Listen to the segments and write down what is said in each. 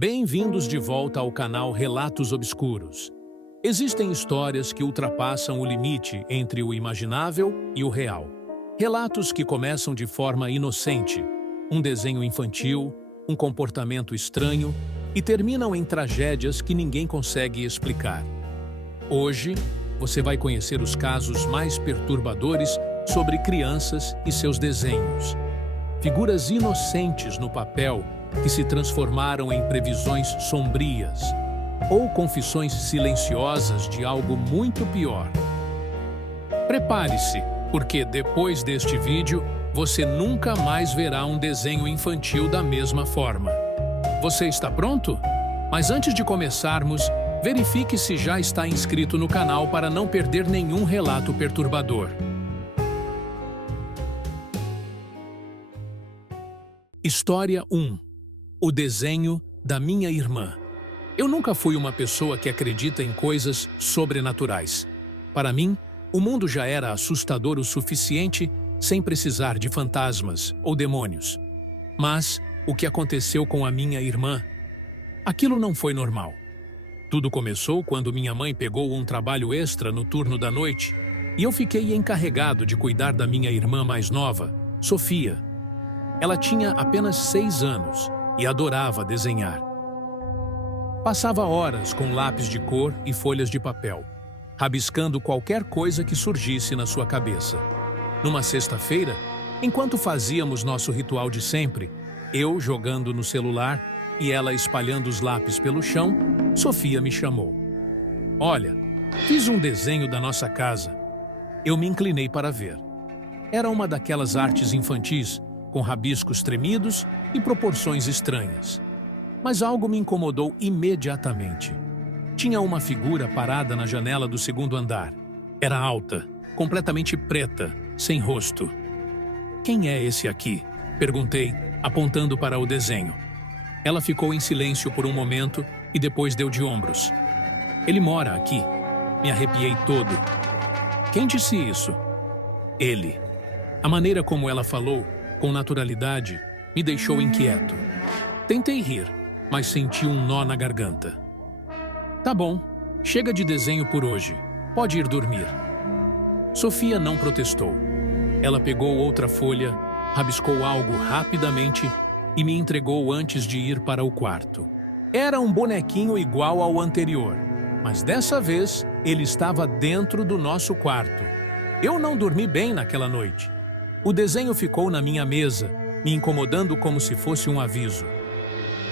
Bem-vindos de volta ao canal Relatos Obscuros. Existem histórias que ultrapassam o limite entre o imaginável e o real. Relatos que começam de forma inocente, um desenho infantil, um comportamento estranho e terminam em tragédias que ninguém consegue explicar. Hoje, você vai conhecer os casos mais perturbadores sobre crianças e seus desenhos. Figuras inocentes no papel que se transformaram em previsões sombrias ou confissões silenciosas de algo muito pior. Prepare-se, porque depois deste vídeo, você nunca mais verá um desenho infantil da mesma forma. Você está pronto? Mas antes de começarmos, verifique se já está inscrito no canal para não perder nenhum relato perturbador. História 1. O desenho da minha irmã. Eu nunca fui uma pessoa que acredita em coisas sobrenaturais. Para mim, o mundo já era assustador o suficiente sem precisar de fantasmas ou demônios. Mas o que aconteceu com a minha irmã? Aquilo não foi normal. Tudo começou quando minha mãe pegou um trabalho extra no turno da noite e eu fiquei encarregado de cuidar da minha irmã mais nova, Sofia. Ela tinha apenas 6 anos e adorava desenhar. Passava horas com lápis de cor e folhas de papel, rabiscando qualquer coisa que surgisse na sua cabeça. Numa sexta-feira, enquanto fazíamos nosso ritual de sempre, eu jogando no celular e ela espalhando os lápis pelo chão, Sofia me chamou. Olha, fiz um desenho da nossa casa. Eu me inclinei para ver. Era uma daquelas artes infantis, com rabiscos tremidos e proporções estranhas. Mas algo me incomodou imediatamente. Tinha uma figura parada na janela do segundo andar. Era alta, completamente preta, sem rosto. Quem é esse aqui? Perguntei, apontando para o desenho. Ela ficou em silêncio por um momento e depois deu de ombros. Ele mora aqui. Me arrepiei todo. Quem disse isso? Ele. A maneira como ela falou, com naturalidade, me deixou inquieto. Tentei rir, mas senti um nó na garganta. Tá bom, chega de desenho por hoje. Pode ir dormir. Sofia não protestou. Ela pegou outra folha, rabiscou algo rapidamente e me entregou antes de ir para o quarto. Era um bonequinho igual ao anterior, mas dessa vez ele estava dentro do nosso quarto. Eu não dormi bem naquela noite. O desenho ficou na minha mesa, me incomodando como se fosse um aviso.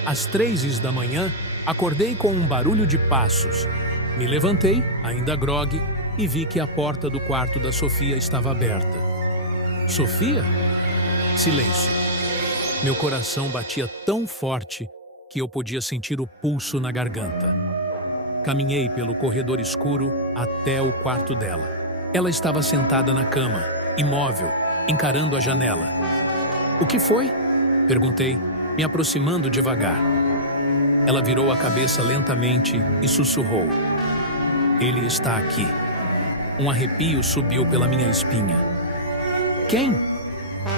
Às 3 da manhã, acordei com um barulho de passos. Me levantei, ainda grogue, e vi que a porta do quarto da Sofia estava aberta. Sofia? Silêncio. Meu coração batia tão forte que eu podia sentir o pulso na garganta. Caminhei pelo corredor escuro até o quarto dela. Ela estava sentada na cama, imóvel, encarando a janela. O que foi? Perguntei, me aproximando devagar. Ela virou a cabeça lentamente e sussurrou. Ele está aqui. Um arrepio subiu pela minha espinha. Quem?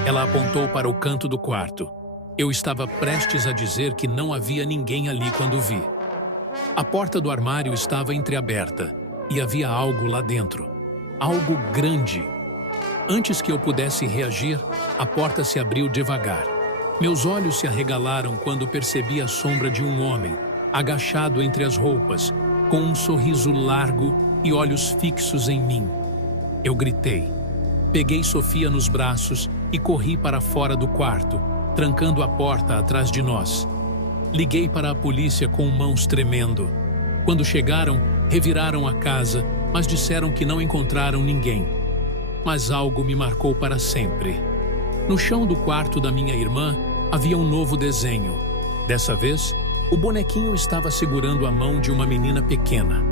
Ela apontou para o canto do quarto. Eu estava prestes a dizer que não havia ninguém ali quando vi. A porta do armário estava entreaberta e havia algo lá dentro. Algo grande. Antes que eu pudesse reagir, a porta se abriu devagar. Meus olhos se arregalaram quando percebi a sombra de um homem, agachado entre as roupas, com um sorriso largo e olhos fixos em mim. Eu gritei. Peguei Sofia nos braços e corri para fora do quarto, trancando a porta atrás de nós. Liguei para a polícia com mãos tremendo. Quando chegaram, reviraram a casa, mas disseram que não encontraram ninguém. Mas algo me marcou para sempre. No chão do quarto da minha irmã havia um novo desenho. Dessa vez, o bonequinho estava segurando a mão de uma menina pequena.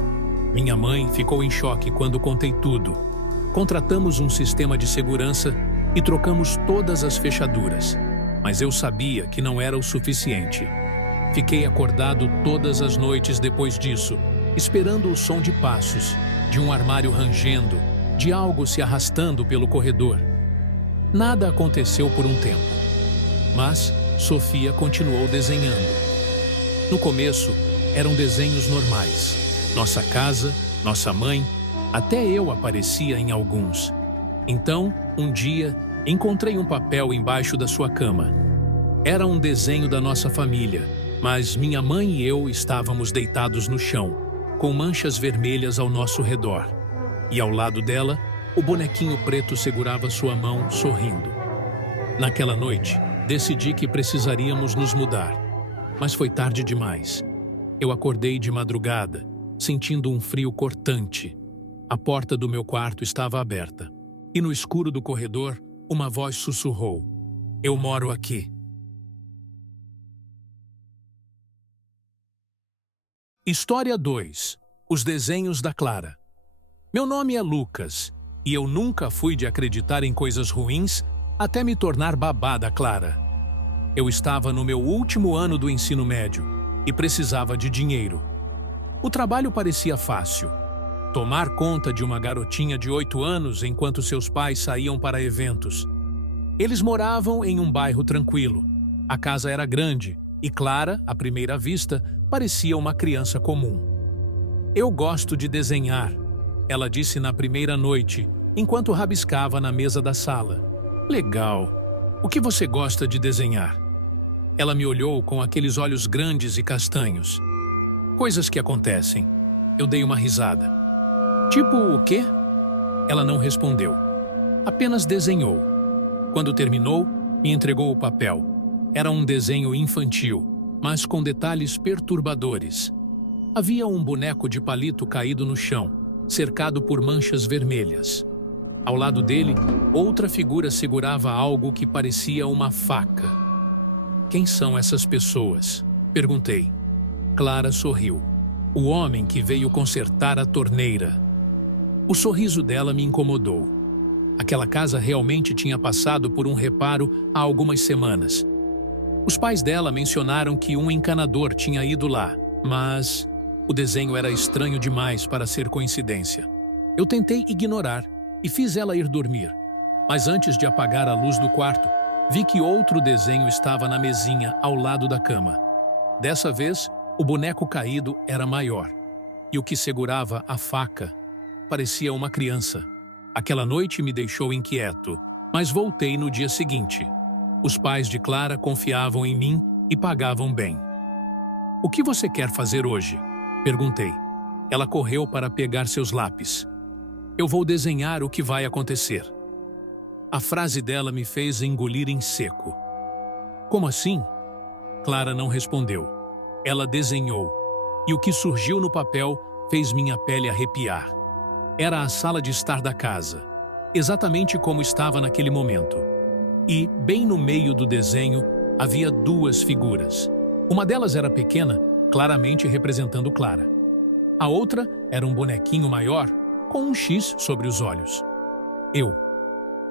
Minha mãe ficou em choque quando contei tudo. Contratamos um sistema de segurança e trocamos todas as fechaduras. Mas eu sabia que não era o suficiente. Fiquei acordado todas as noites depois disso, esperando o som de passos, de um armário rangendo, de algo se arrastando pelo corredor. Nada aconteceu por um tempo, mas Sofia continuou desenhando. No começo, eram desenhos normais. Nossa casa, nossa mãe, até eu aparecia em alguns. Então, um dia, encontrei um papel embaixo da sua cama. Era um desenho da nossa família, mas minha mãe e eu estávamos deitados no chão, com manchas vermelhas ao nosso redor. E ao lado dela, o bonequinho preto segurava sua mão, sorrindo. Naquela noite, decidi que precisaríamos nos mudar, mas foi tarde demais. Eu acordei de madrugada, sentindo um frio cortante. A porta do meu quarto estava aberta, e no escuro do corredor, uma voz sussurrou: "Eu moro aqui." História 2. Os desenhos da Clara. Meu nome é Lucas, e eu nunca fui de acreditar em coisas ruins até me tornar babá da Clara. Eu estava no meu último ano do ensino médio e precisava de dinheiro. O trabalho parecia fácil. Tomar conta de uma garotinha de 8 anos enquanto seus pais saíam para eventos. Eles moravam em um bairro tranquilo. A casa era grande e Clara, à primeira vista, parecia uma criança comum. "Eu gosto de desenhar", ela disse na primeira noite, enquanto rabiscava na mesa da sala. "Legal. O que você gosta de desenhar?" Ela me olhou com aqueles olhos grandes e castanhos. "Coisas que acontecem." Eu dei uma risada. "Tipo o quê?" Ela não respondeu. Apenas desenhou. Quando terminou, me entregou o papel. Era um desenho infantil, mas com detalhes perturbadores. Havia um boneco de palito caído no chão, cercado por manchas vermelhas. Ao lado dele, outra figura segurava algo que parecia uma faca. "Quem são essas pessoas?" perguntei. Clara sorriu. "O homem que veio consertar a torneira." O sorriso dela me incomodou. Aquela casa realmente tinha passado por um reparo há algumas semanas. Os pais dela mencionaram que um encanador tinha ido lá, mas o desenho era estranho demais para ser coincidência. Eu tentei ignorar e fiz ela ir dormir. Mas antes de apagar a luz do quarto, vi que outro desenho estava na mesinha ao lado da cama. Dessa vez, o boneco caído era maior, e o que segurava a faca parecia uma criança. Aquela noite me deixou inquieto, mas voltei no dia seguinte. Os pais de Clara confiavam em mim e pagavam bem. "O que você quer fazer hoje?" perguntei. Ela correu para pegar seus lápis. "Eu vou desenhar o que vai acontecer." A frase dela me fez engolir em seco. "Como assim?" Clara não respondeu. Ela desenhou, e o que surgiu no papel fez minha pele arrepiar. Era a sala de estar da casa, exatamente como estava naquele momento. E, bem no meio do desenho, havia duas figuras. Uma delas era pequena, claramente representando Clara. A outra era um bonequinho maior, com um X sobre os olhos. Eu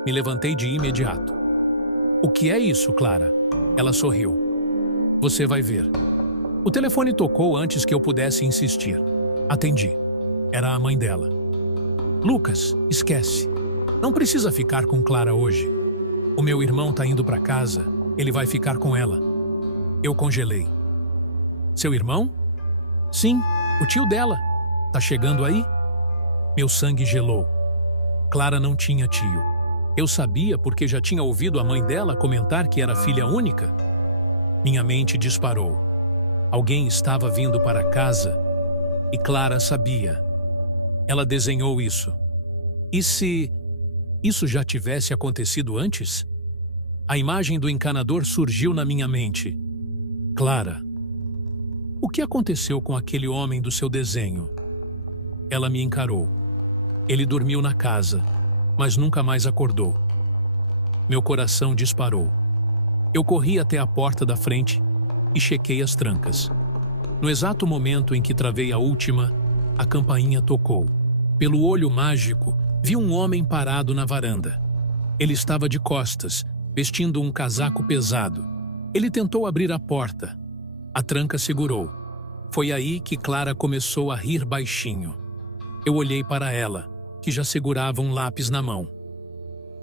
me levantei de imediato. "O que é isso, Clara?" Ela sorriu. "Você vai ver." O telefone tocou antes que eu pudesse insistir. Atendi. Era a mãe dela. "Lucas, esquece. Não precisa ficar com Clara hoje. O meu irmão tá indo para casa. Ele vai ficar com ela." Eu congelei. "Seu irmão?" "Sim, o tio dela. Tá chegando aí?" Meu sangue gelou. Clara não tinha tio. Eu sabia porque já tinha ouvido a mãe dela comentar que era filha única. Minha mente disparou. Alguém estava vindo para casa e Clara sabia. Ela desenhou isso. E se isso já tivesse acontecido antes? A imagem do encanador surgiu na minha mente. "Clara, o que aconteceu com aquele homem do seu desenho?" Ela me encarou. "Ele dormiu na casa, mas nunca mais acordou." Meu coração disparou. Eu corri até a porta da frente e chequei as trancas. No exato momento em que travei a última, a campainha tocou. Pelo olho mágico, vi um homem parado na varanda. Ele estava de costas, vestindo um casaco pesado. Ele tentou abrir a porta. A tranca segurou. Foi aí que Clara começou a rir baixinho. Eu olhei para ela, que já segurava um lápis na mão.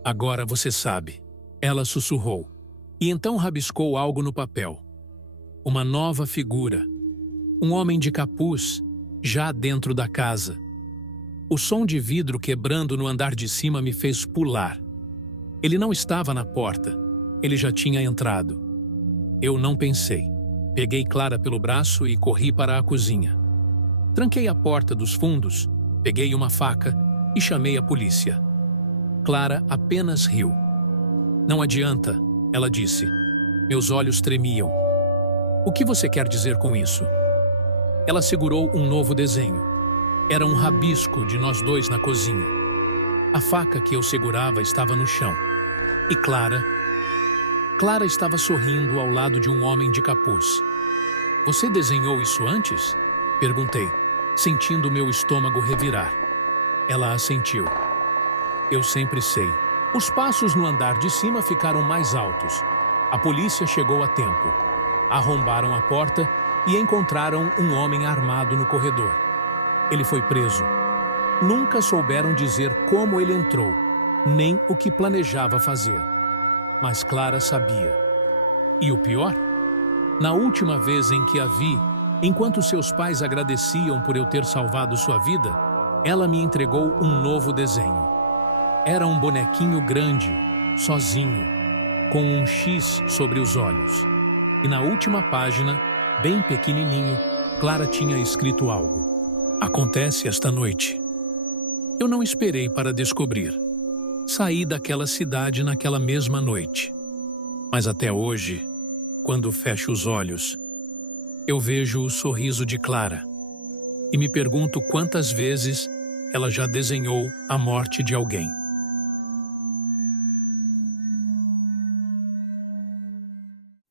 "Agora você sabe." Ela sussurrou. E então rabiscou algo no papel. Uma nova figura, Um homem de capuz, já dentro da casa. O som de vidro quebrando no andar de cima me fez pular. Ele não estava na porta. Ele já tinha entrado. Eu não pensei. Peguei Clara pelo braço e corri para a cozinha. Tranquei a porta dos fundos, peguei uma faca e chamei a polícia. Clara apenas riu. Não adianta, ela disse. Meus olhos tremiam. O que você quer dizer com isso? Ela segurou um novo desenho. Era um rabisco de nós dois na cozinha. A faca que eu segurava estava no chão. E Clara estava sorrindo ao lado de um homem de capuz. Você desenhou isso antes? Perguntei, sentindo meu estômago revirar. Ela assentiu. Eu sempre sei. Os passos no andar de cima ficaram mais altos. A polícia chegou a tempo. Arrombaram a porta e encontraram um homem armado no corredor. Ele foi preso. Nunca souberam dizer como ele entrou, nem o que planejava fazer. Mas Clara sabia. E o pior? Na última vez em que a vi, enquanto seus pais agradeciam por eu ter salvado sua vida, ela me entregou um novo desenho. Era um bonequinho grande, sozinho, com um X sobre os olhos. E na última página, bem pequenininho, Clara tinha escrito algo. Acontece esta noite. Eu não esperei para descobrir. Saí daquela cidade naquela mesma noite. Mas até hoje, quando fecho os olhos, eu vejo o sorriso de Clara e me pergunto quantas vezes ela já desenhou a morte de alguém.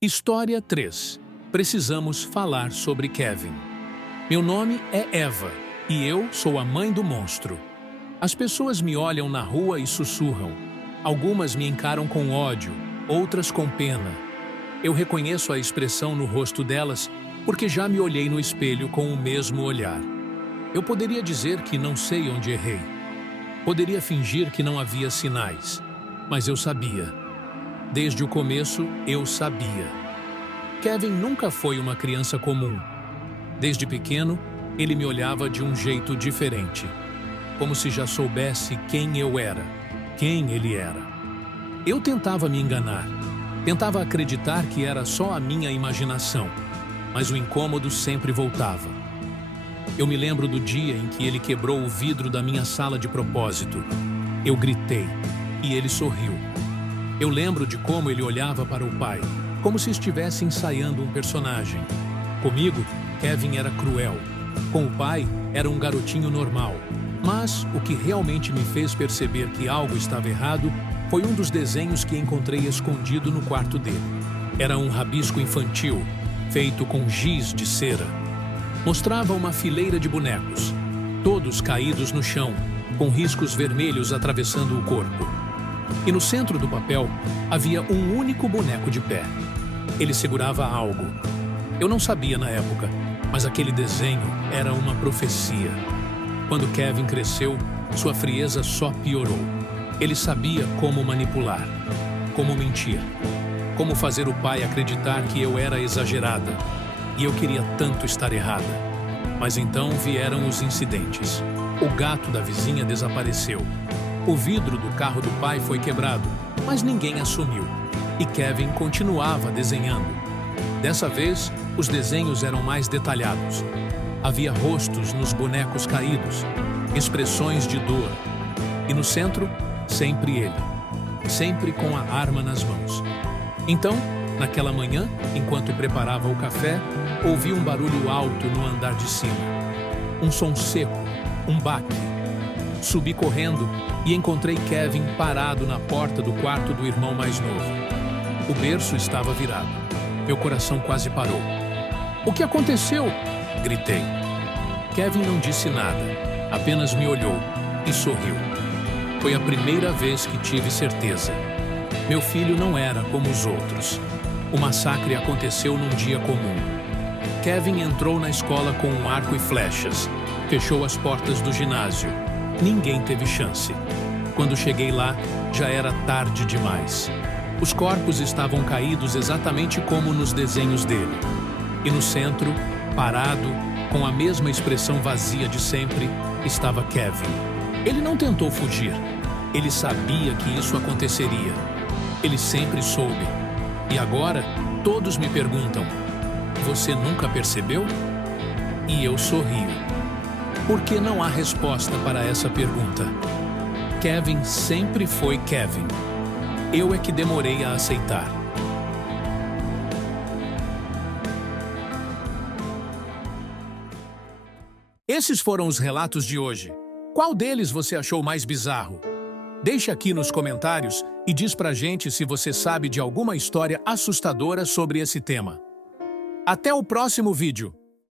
História 3. Precisamos falar sobre Kevin. Meu nome é Eva e eu sou a mãe do monstro. As pessoas me olham na rua e sussurram. Algumas me encaram com ódio, outras com pena. Eu reconheço a expressão no rosto delas porque já me olhei no espelho com o mesmo olhar. Eu poderia dizer que não sei onde errei. Poderia fingir que não havia sinais, mas eu sabia. Desde o começo, eu sabia. Kevin nunca foi uma criança comum. Desde pequeno, ele me olhava de um jeito diferente, como se já soubesse quem eu era, quem ele era. Eu tentava me enganar, tentava acreditar que era só a minha imaginação, mas o incômodo sempre voltava. Eu me lembro do dia em que ele quebrou o vidro da minha sala de propósito. Eu gritei e ele sorriu. Eu lembro de como ele olhava para o pai, como se estivesse ensaiando um personagem. Comigo, Kevin era cruel. Com o pai, era um garotinho normal. Mas o que realmente me fez perceber que algo estava errado foi um dos desenhos que encontrei escondido no quarto dele. Era um rabisco infantil, feito com giz de cera. Mostrava uma fileira de bonecos, todos caídos no chão, com riscos vermelhos atravessando o corpo. E no centro do papel havia um único boneco de pé. Ele segurava algo. Eu não sabia na época, mas aquele desenho era uma profecia. Quando Kevin cresceu, sua frieza só piorou. Ele sabia como manipular, como mentir, como fazer o pai acreditar que eu era exagerada. E eu queria tanto estar errada. Mas então vieram os incidentes. O gato da vizinha desapareceu. O vidro do carro do pai foi quebrado, mas ninguém assumiu. E Kevin continuava desenhando. Dessa vez, os desenhos eram mais detalhados. Havia rostos nos bonecos caídos, expressões de dor. E no centro, sempre ele, sempre com a arma nas mãos. Então, naquela manhã, enquanto preparava o café, ouvi um barulho alto no andar de cima. Um som seco, um baque. Subi correndo e encontrei Kevin parado na porta do quarto do irmão mais novo. O berço estava virado. Meu coração quase parou. "O que aconteceu?" gritei. Kevin não disse nada, apenas me olhou e sorriu. Foi a primeira vez que tive certeza. Meu filho não era como os outros. O massacre aconteceu num dia comum. Kevin entrou na escola com um arco e flechas. Fechou as portas do ginásio. Ninguém teve chance. Quando cheguei lá, já era tarde demais. Os corpos estavam caídos exatamente como nos desenhos dele. E no centro, Parado, com a mesma expressão vazia de sempre, estava Kevin. Ele não tentou fugir. Ele sabia que isso aconteceria. Ele sempre soube. E agora, todos me perguntam: você nunca percebeu? E eu sorrio. Porque não há resposta para essa pergunta. Kevin sempre foi Kevin. Eu é que demorei a aceitar. Esses foram os relatos de hoje. Qual deles você achou mais bizarro? Deixe aqui nos comentários e diz pra gente se você sabe de alguma história assustadora sobre esse tema. Até o próximo vídeo!